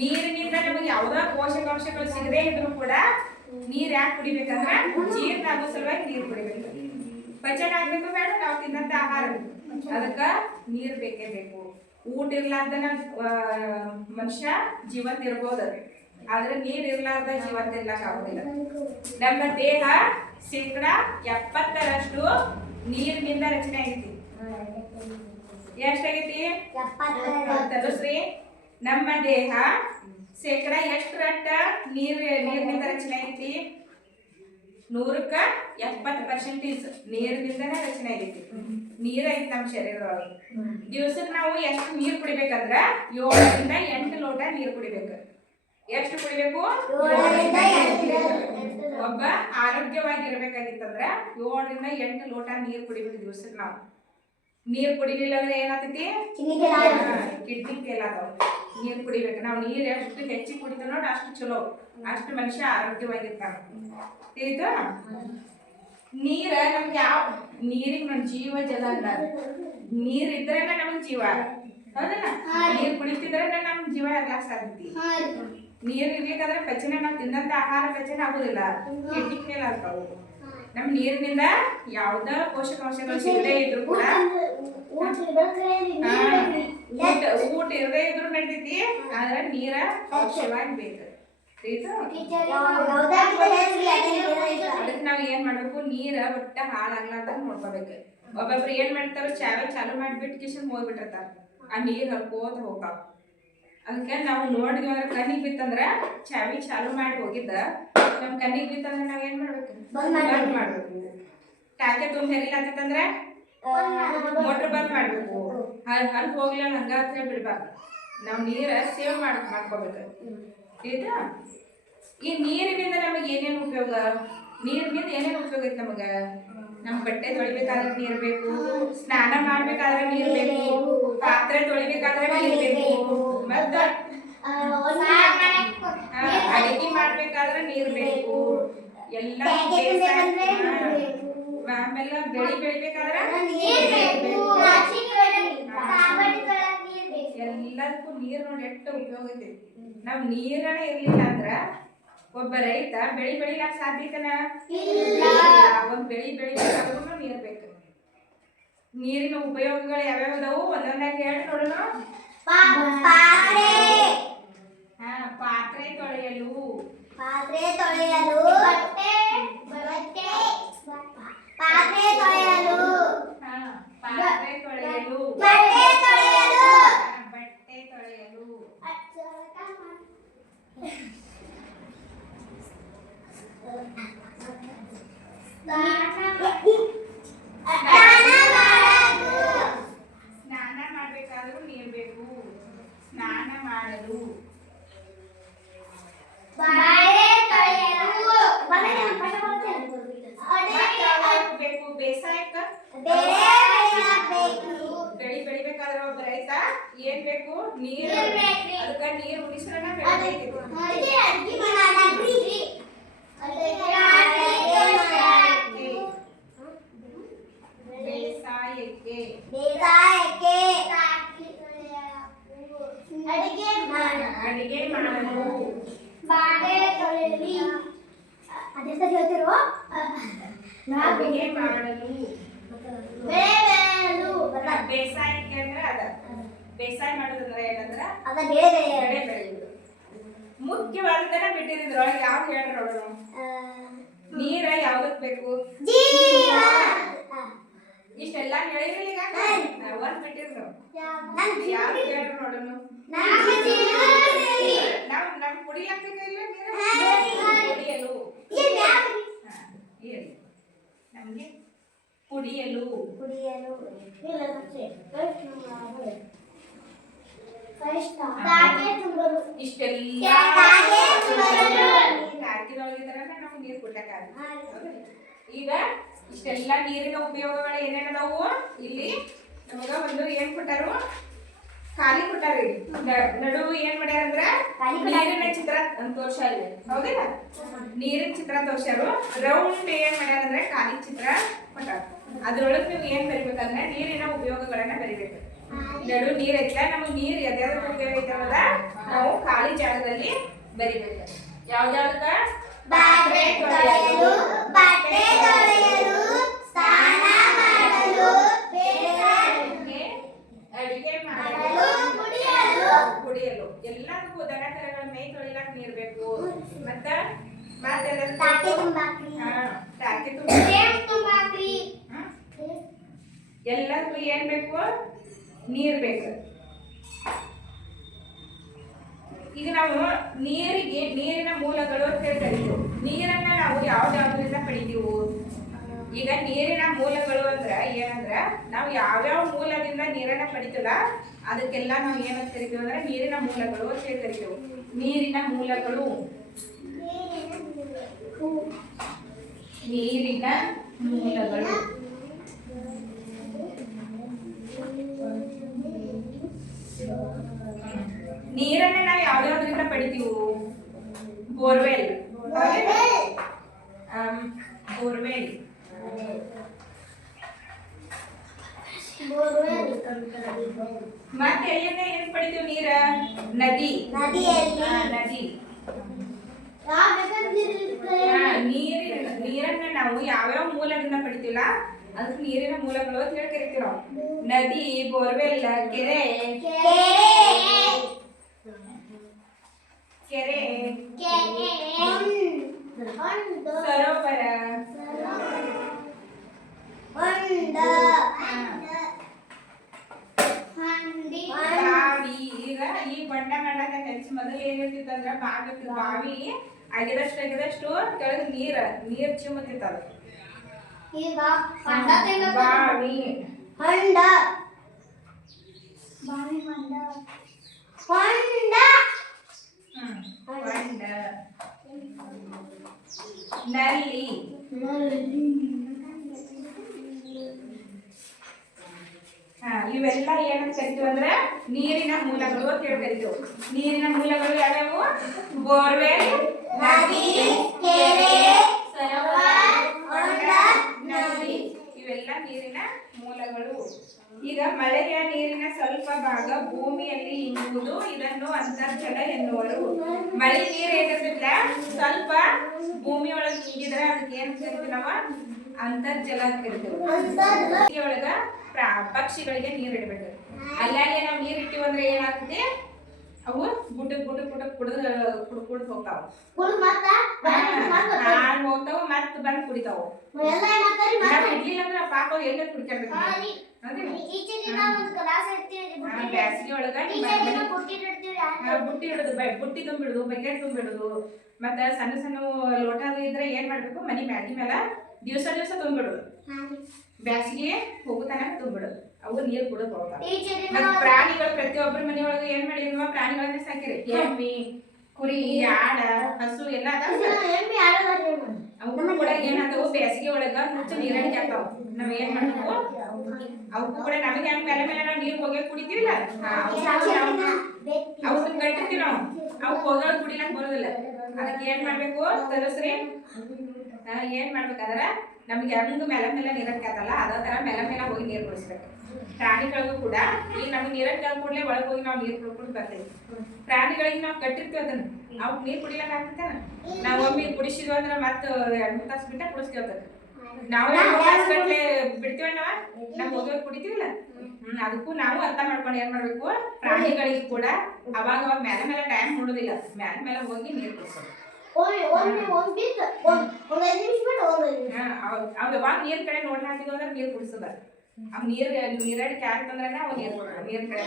ನೀರಿನಿಂದ ನಮಗೆ ಯಾವುದೇ ಪೋಷಕಾಂಶಗಳು ಸಿಗದೇ ಇದ್ರೂ ಕೂಡ ನೀರ್ ಯಾಕೆ ಕುಡಿಬೇಕಂದ್ರೆ ಜೀರ್ಣ ಆಗೋ ಸಲುವಾಗಿ ನೀರು ಕುಡಿಬೇಕು. ಪಚನ ಆಗ್ಬೇಕು ಬೇಡ ನಾವು ತಿನ್ನಂತ ಆಹಾರ, ಅದಕ್ಕ ನೀರ್ ಬೇಕೇ ಬೇಕು. ಊಟ ಇರ್ಲಾರ್ದನ ಮನುಷ್ಯ ಜೀವಂತ ಇರ್ಬೋದು, ಆದ್ರೆ ನೀರ್ ಇರ್ಲಾರ್ದ ಜೀವಂತ ಇರ್ಲಕ್ ಆಗೋದಿಲ್ಲ. ನಮ್ಮ ದೇಹ 70% ನೀರಿನಿಂದ ರಚನೆ ಆಗೈತಿ. ಎಷ್ಟಾಗೈತಿ? ತಲುಸ್ರಿ. ನಮ್ಮ ದೇಹ ಎಷ್ಟರಷ್ಟ ನೀರಿನಿಂದ ರಚನೆ ಆಗೈತಿ? 100ಕ್ಕೆ 70% ನೀರಿನಿಂದನೇ ರಚನೆ ಆಗೈತಿ. ನೀರ್ ಐತಿ ನಮ್ಮ ಶರೀರದೊಳಗೆ. ದಿವಸಕ್ಕೆ ನಾವು ಎಷ್ಟು ನೀರು ಕುಡಿಬೇಕಂದ್ರ 7ರಿಂದ 8 ಲೋಟ ನೀರು ಕುಡಿಬೇಕು. ಎಷ್ಟು ಕುಡಿಬೇಕು? ಒಬ್ಬ ಆರೋಗ್ಯವಾಗಿರ್ಬೇಕಾಗಿತ್ತಂದ್ರ 7ರಿಂದ 8 ಲೋಟ ನೀರು ಕುಡಿಬೇಕು ದಿವಸಕ್ಕೆ. ನಾವು ನೀರು ಕುಡಿಲಿಲ್ಲ ಅಂದ್ರೆ ಏನಾಗ್ತೈತಿ? ಕಿಡ್ನಿ ಫೇಲ್ ಆತಾವ. ನೀರು ಕುಡಿಬೇಕು. ನಾವು ನೀರು ಎಷ್ಟು ಹೆಚ್ಚಿಗೆ ಕುಡಿತೀವಿ ನೋಡಿ ಅಷ್ಟು ಚಲೋ, ಅಷ್ಟು ಮನುಷ್ಯ ಆರೋಗ್ಯವಾಗಿರ್ತಾನ. ತಿಳಿತು? ನೀರ ನಮ್ಗೆ ನೀರಿಗೆ ನಮ್ಮ ಜೀವ ಜಲ ಅಂತ. ನೀರ್ ಇದ್ರೆ ನಮ್ಗೆ ಜೀವ, ಹೌದಲ್ಲ? ನೀರ್ ಕುಡಿತಿದ್ರೆ ನಮ್ ಜೀವ ಇರ್ಲಾಕ್ ಸಾಧ್ಯತಿ. ನೀರ್ ಇರ್ಲಿಕ್ಕಾದ್ರೆ ಪಚನ, ನಾವು ತಿನ್ನಂತ ಆಹಾರ ಪಚನ ಆಗುದಿಲ್ಲ, ಕಿಡ್ನಿ ಫೇಲ್ ಆಗ್ತಾವು. ನಮ್ ನೀರಿನಿಂದ ಯಾವ್ದ ಪೋಷಕಾಂಶಗಳು ಸಿಗದೇ ಇದ್ರು ಕೂಡ, ಊಟ ಇರದೇ ಇದ್ರು ನಡೀತೈತಿ, ಆದ್ರೆ ನೀರ ಅವಶ್ಯವಾಗಿ ಬೇಕು. ಅದಕ್ಕೆ ನಾವ್ ಏನ್ ಮಾಡ್ಬೇಕು? ನೀರ ಒಟ್ಟ ಹಾಳಾಗ್ಲಾರ್ದಂಗ ನೋಡ್ಕೋಬೇಕು. ಒಬ್ಬೊಬ್ರು ಏನ್ ಮಾಡ್ತಾರ, ಚಾಲು ಮಾಡಿಬಿಟ್ಟು ಕಿಶನ್ ಹೋಗ್ಬಿಟ್ಟಿರ್ತಾರ, ಆ ನೀರ್ ಹರ್ಕೋತ ಹೋಗ್ತಾವ. ಅದಕ್ಕೆ ನಾವು ನೋಡಿದ್ವಿ ಅಂದ್ರೆ ಕಣ್ಣಿಗೆ ಬಿತ್ತಂದ್ರ ಚಾಲು ಮಾಡಿ ಹೋಗಿದ್ದ ನಮ್ ಕಣ್ಣಿಗೆ ಬಿತ್ತಂದ್ರೆ ನಾವ್ ಏನ್ ಮಾಡ್ಬೇಕು? ಬಂದ್ ಮಾಡ್ಬೇಕು. ಟಾಕೆ ತುಂಬ ಹರಿಲಾತಿತ್ತಂದ್ರೆ ಮೋಟ್ರ್ ಬಂದ್ ಮಾಡ್ಬೇಕು. ಹಲ್ ಹೋಗ್ಲ ಹಂಗ ಬಿಡ್ಬಾರ್ದು. ನಾವ್ ನೀರ ಸೇವ್ ಮಾಡ್ಕೋಬೇಕು. ಆಯ್ತಾ? ಈ ನೀರಿನಿಂದ ನಮಗೆ ಏನೇನು ಉಪಯೋಗ? ನೀರಿನಿಂದ ಏನೇನು ಉಪಯೋಗ ಐತಿ ನಮಗ? ನಮ್ ಬಟ್ಟೆ ತೊಳಿಬೇಕಾದ್ರೆ ನೀರ್ ಬೇಕು, ಸ್ನಾನ ಮಾಡ್ಬೇಕಾದ್ರೆ ನೀರ್ ಬೇಕು, ಪಾತ್ರೆ ತೊಳಿಬೇಕಾದ್ರೆ ನೀರ್ ಬೇಕು, ಮತ್ತ ಅಡಿಗೆ ಮಾಡ್ಬೇಕಾದ್ರೆ ನೀರ್ ಬೇಕು, ಎಲ್ಲ ಆಮೇಲೆ ಬೆಳಿ ಬೆಳಿಬೇಕಾದ್ರೆ ಎಲ್ಲದಕ್ಕೂ ನೀರ್ ನೋಡಿ ಎಷ್ಟು ಉಪಯೋಗ ಐತಿ. ನಾವ್ ನೀರನೇ ಇರ್ಲಿಲ್ಲ ಅಂದ್ರ ಒಬ್ಬ ರೈತ ಬೆಳಿ ಬೆಳಿಲಾಕ ಸಾಧ್ಯತೆನ? ಒಂದ್ ಬೆಳಿ ಬೆಳಿಬೇಕಾದ್ರೂ ನೀರ್ ಬೇಕು. ನೀರಿನ ಉಪಯೋಗಗಳು ಯಾವ್ಯಾವ ಅದಾವು ಒಂದೊಂದಾಗಿ ಹೇಳಿ ನೋಡೋಣ. ಪಾತ್ರೆ ತೊಳೆಯಲು, ಪಾತ್ರೆ ತೊಳೆಯಲು, ಬಟ್ಟೆ ತೊಳೆಯಲು, ಸ್ನಾನ ಮಾಡ್ಬೇಕಾದ್ರೂ ನೀರ್ ಬೇಕು, ಸ್ನಾನ ಮಾಡಲು, ಬೇಕು. ಬೇಸಾಯಕ್ಕ ಬೆಳಿ ಬೆಳಿಬೇಕಾದ್ರೆ ಒಬ್ಬ ರೈತ ಏನ್ ಬೇಕು? ನೀರು. ಅದಕ್ಕ ನೀರು ಉಳಿಸ್ರನ ಬೇಸಾಯಕ್ಕೆ ಅಡಿಗೆ ಮಾಡಲು, ಅಡಿಗೆ ಮಾಡಲು, ಬೇಸಾಯಕ್ಕೆ ಅಂದ್ರೆ ಅದ. ಬೇಸಾಯ ಮಾಡೋದಂದ್ರೆ ಏನಂದ್ರ ಬೆಳೆ ಬೆಳೆಯುವುದು. ಮುಖ್ಯವಾದದನ್ನ ಬಿಟ್ಟಿದ್ರು ಯಾವ್ದು ಹೇಳ್ರಿ ನೋಡೋಣ. ನೀರ ಯಾವ್ದಕ್ ಬೇಕು? ಇಷ್ಟೆಲ್ಲ ಹೇಳಿದ್ರಿ. ಈಗ ಒಂದ್ ಬಿಟ್ಟಿದ್ರು ಯಾವ್ದು ಹೇಳ್ರಿ ನೋಡೋಣ. ನಮ್ ಕುಡಿಯಾಕ ಇಲ್ಲ ನೀರು, ಕುಡಿಯಲು. ನಮ್ಗೆ ಕುಡಿಯಲು ಇಷ್ಟೆಲ್ಲ ನಮ್ಗೆ ನೀರು ಕೊಡ್ಲಕ್ಕ. ಈಗ ಇಷ್ಟೆಲ್ಲ ನೀರಿನ ಉಪಯೋಗಗಳು ಏನೇನದಾವು ಇಲ್ಲಿ ನಮಗ ಒಂದು ಏನ್ ಕೊಟ್ಟಾರು? ಖಾಲಿ ಕೊಟ್ಟಾರಿ. ನಡುವು ಏನ್ ಮಾಡ್ಯಾರಂದ್ರ ನೀರಿನ ಚಿತ್ರ ತೋರ್ಸಾರ. ಹೌದಿಲ್ಲ? ನೀರಿನ ಚಿತ್ರ ತೋರ್ಸಾರು. ರೌಂಡ್ ಏನ್ ಮಾಡ್ಯಾರಂದ್ರೆ ಖಾಲಿ ಚಿತ್ರ ಕೊಟ್ಟಾರ. ಅದ್ರೊಳಗೆ ನೀವು ಏನ್ ಬರಿಬೇಕಂದ್ರೆ ನೀರಿನ ಉಪಯೋಗಗಳನ್ನ ಬರಿಬೇಕು. ನಡು ನೀರ್ ಐತಲ್ಲ, ನಮಗ್ ನೀರ್ ಎದ್ಯಾವ್ದಕ್ಕೆ ಉಪಯೋಗ ಐತಲ್ಲ ನಾವು ಖಾಲಿ ಜಾಗದಲ್ಲಿ ಬರಿಬೇಕು. ಯಾವ್ದಾವ್ದಕ್ಕ? ಪಾತ್ರೆ ತೊಳೆಯಲು, ಬಟ್ಟೆ ತೊಳೆಯಲು, ಸ್ನಾನ ಮಾಡಲು, ಅಡಿಗೆ ಮಾಡಲು, ಕುಡಿಯಲು ಎಲ್ಲದಕ್ಕೂ ದನ ಕರುಗಳ ಮೈ ತೊಳಿಲಾಕ ನೀರ್ ಬೇಕು. ಮತ್ತ ಟಾಕಿ ತುಂಬಾಕ್ರಿ, ಟಾಕಿ ತುಂಬಾಕ್ರಿ, ಎಲ್ಲದಕ್ಕೂ ಏನ್ ಬೇಕು? ನೀರ್ ಬೇಕು. ಈಗ ನಾವು ನೀರಿನ ಮೂಲಗಳು ಅಂತ ಹೇಳಿ ಕರಿತೀವಿ. ನೀರನ್ನ ನಾವು ಯಾವ್ದ್ಯಾವ್ದ್ರಿಂದ ಪಡಿತೀವಿ? ಈಗ ನೀರಿನ ಮೂಲಗಳು ಅಂದ್ರ ಏನಂದ್ರ ನಾವು ಯಾವ್ಯಾವ ಮೂಲದಿಂದ ನೀರನ್ನ ಪಡಿತೀವಲ್ಲ ಅದಕ್ಕೆಲ್ಲ ನಾವು ಏನಂತ ಕರಿತೀವಿ ಅಂದ್ರೆ ನೀರಿನ ಮೂಲಗಳು ಅಂತ ಹೇಳಿ ಕರಿತೀವಿ. ನೀರಿನ ಮೂಲಗಳು, ನೀರಿನ ಮೂಲಗಳು. ನೀರನ್ನ ನಾವು ಯಾವ್ದಾವ್ದ್ರಿಂದ ಪಡಿತೀವಿ? Borewell, borewell. ಮತ್ತೆ ಎಲ್ಲಿಂದ ಏನ್ ಪಡಿತೀವಿ ನೀರ? ನದಿ, ನದಿ. ನೀರನ್ನ ನಾವು ಯಾವ್ಯಾವ ಮೂಲದಿಂದ ಪಡಿತೀವಲ್ಲ ಅದಕ್ಕೆ ನೀರಿನ ಮೂಲಗಳು ಅಂತ ಹೇಳಿ ಕರಿತೀವಿ ನಾವು. ನದಿ, ಬೋರ್ವೆಲ್, ಕೆರೆ, ಸರೋವರ, ಬಾವಿ. ಈಗ ಈ ಬಣ್ಣ ಹೆಚ್ಚು ಮೊದಲು ಏನಿರ್ತಿತ್ತು ಅಂದ್ರ ಬಾವಿ ಆಗಿದಷ್ಟು ಕೆಳಗೆ ನೀರ್ ಚಿಮ್ಮುತ್ತಿತ್ತು. ಬಾವಿ, ಹೊಂಡ, ನಲ್ಲಿ, ಇವೆಲ್ಲ ಏನಂತ ಕರಿತೀವಿ ಅಂದ್ರೆ ನೀರಿನ ಮೂಲಗಳು ಅಂತ ಹೇಳಿ ಕರಿತೀವಿ. ನೀರಿನ ಮೂಲಗಳು ಯಾವ್ಯಾವು? ಬೋರ್ವೆಲ್, ನದಿ, ಕೆರೆ, ಸರೋವರ, ಹೊಂಡ, ನದಿ. ಇವೆಲ್ಲ ನೀರಿನ ಮೂಲಗಳು. ಈಗ ಮಳೆಯ ನೀರಿನ ಸ್ವಲ್ಪ ಭಾಗ ಭೂಮಿಯಲ್ಲಿ ಇಂಗುವುದು ಇದನ್ನು ಅಂತರ್ಜಲ ಎನ್ನುವರು. ಮಳೆ ನೀರು ಏನಿರ್ತೈತಿಲ್ಲ ಸ್ವಲ್ಪ ಭೂಮಿಯೊಳಗೆ ಇಂಗಿದ್ರೆ ಅದಕ್ಕೆ ಏನ್ ಕರಿತೀವಿ ನಾವು? ಅಂತರ್ಜಲ ಅಂತ ಕರಿತೀವಿ. ಒಳಗ ಪಕ್ಷಿಗಳಿಗೆ ನೀರ್ ಇಡ್ಬೇಕು. ಅಲ್ಲಾಗೆ ನಾವು ನೀರ್ ಇಟ್ಟಿವಿ ಅಂದ್ರೆ ಏನಾಗ್ತದೆ? ಅವು ಗುಡ್ಡಕ್ ಕುಡ್ದು ಹೋಗ್ತಾವ, ಹೋಗ್ತಾವ ಮತ್ ಬಂದ್ ಕುಡಿತಾವ. ಇಡ್ಲಿಲ್ಲ ಅಂದ್ರೆ ಪಾಪ ಎಲ್ಲ ಕುಡಿಕಬೇಕು. ಬ್ಯಾಸಿಗೆ ಒಳಗ ಬುಟ್ಟಿ ಇಡುದು, ಬುಟ್ಟಿ ತುಂಬಿಡುದು, ಬಕೆಟ್ ತುಂಬಿಡುದು. ಮತ್ತ ಸಣ್ಣ ಸಣ್ಣ ಲೋಟ ಇದ್ರೆ ಏನ್ ಮಾಡ್ಬೇಕು? ಮನಿ ಮ್ಯಾಗಿ ಮೇಲ ದಿವಸ ತುಂಬಿಡುದು. ಬ್ಯಾಸಿಗೆ ಹೋಗುತ್ತಾನ ತುಂಬಿಡುದು. ಅವು ನೀರ್ ಕುಡಿದು ಹೋಗ್ತಾವ. ಮತ್ ಪ್ರಾಣಿಗಳು ಪ್ರತಿಯೊಬ್ಬರ ಮನೆಯೊಳಗ ಏನ್ ಮಾಡಿರುವ? ಪ್ರಾಣಿಗಳನ್ನ ಸಾಕಿರಿ. ಎಮ್ಮಿ, ಕುರಿ, ಆಡ, ಹಸು ಎಲ್ಲ ಅದಾವ. ಅವು ಕೂಡ ಏನಾದವು? ಬೇಸಿಗೆ ಒಳಗ ಹೆಚ್ಚು ನೀರಡಿಕೆ ಆಗ್ತಾವ. ನಾವ್ ಏನ್ ಮಾಡ್ಬೇಕು? ಅವಕ್ಕೂ ಕೂಡ ನಮಗೆ ಹೆಂಗ್ ಮೇಲೆ ಮೇಲೆ ನಾವು ನೀರ್ ಹೋಗಿ ಕುಡಿತೀವಿಲ್ಲ, ಅವನ್ನ ಕಟ್ಟಿರ್ತೀವಿ ನಾವು. ಅವಕ್ ಹೋಗೋದು ಕುಡಿಲಕ್ ಬರೋದಿಲ್ಲ. ಅದಕ್ಕೆ ಏನ್ ಮಾಡ್ಬೇಕು? ತರಸ್ರಿ ಏನ್ ಮಾಡ್ಬೇಕಾದ್ರ ನಮ್ಗೆ ಹೆಂಗ್ ಮೇಲೆ ನೀರಕ್ಕೆ ಆಗಲ್ಲ ಅದೇ ತರ ಮೇಲೆ ಹೋಗಿ ನೀರ್ ಕುಡಿಸ್ಬೇಕು. ಪ್ರಾಣಿಗಳಿಗೂ ಕೂಡ ಈಗ ನಮ್ಗೆ ನೀರಕ್ಕೆ ತಂದ್ ಕೂಡಲೇ ಒಳಗೆ ಹೋಗಿ ನಾವು ನೀರ್ ಕುಡ್ಕೊಂಡು ಬರ್ತೇವೆ. ಪ್ರಾಣಿಗಳಿಗೆ ನಾವು ಕಟ್ಟಿರ್ತೀವಿ ಅದನ್ನ, ಅವ್ಕ್ ನೀರ್ ಕುಡಿಲಕ್ ಆಗ್ತೇನ? ನಾವು ಒಮ್ಮೆ ಕುಡಿಸಿದ್ವಿ ಅಂದ್ರೆ ಮತ್ತೆ 2-3 ತಾಸು ಬಿಟ್ಟ ಕುಡಿಸ್ತೀವಿ ಅದಕ್ಕೆ. ನಾವು 2 ತಾಸು ಗಟ್ಲೆ ಬಿಡ್ತೀವಿ ನಾವು ಹೋಗಿ ಕುಡಿತೀವಿಲ್ಲ. ಅದಕ್ಕೂ ನಾವು ಅರ್ಥ ಮಾಡ್ಕೊಂಡು ಏನ್ ಮಾಡ್ಬೇಕು? ಪ್ರಾಣಿಗಳಿಗೆ ಕೂಡ ಅವಾಗ ಮೇಲೆ ಟೈಮ್ ನೋಡೋದಿಲ್ಲ, ಮೇಲೆ ಹೋಗಿ ನೀರ್ ಕುಡಿಸೋದು. ಅವ್ ಯಾವಾಗ ನೀರ್ ಕಡೆ ನೋಡ್ಲಾತಿದ್ವು ಅಂದ್ರೆ ನೀರ್ ಕುಡಿಸೋದ. ಅವ್ ನೀರಡಿಕೆ ಆಗ್ತಂದ್ರೆ ಅವ್ ನೀರ್ ಕಡೆ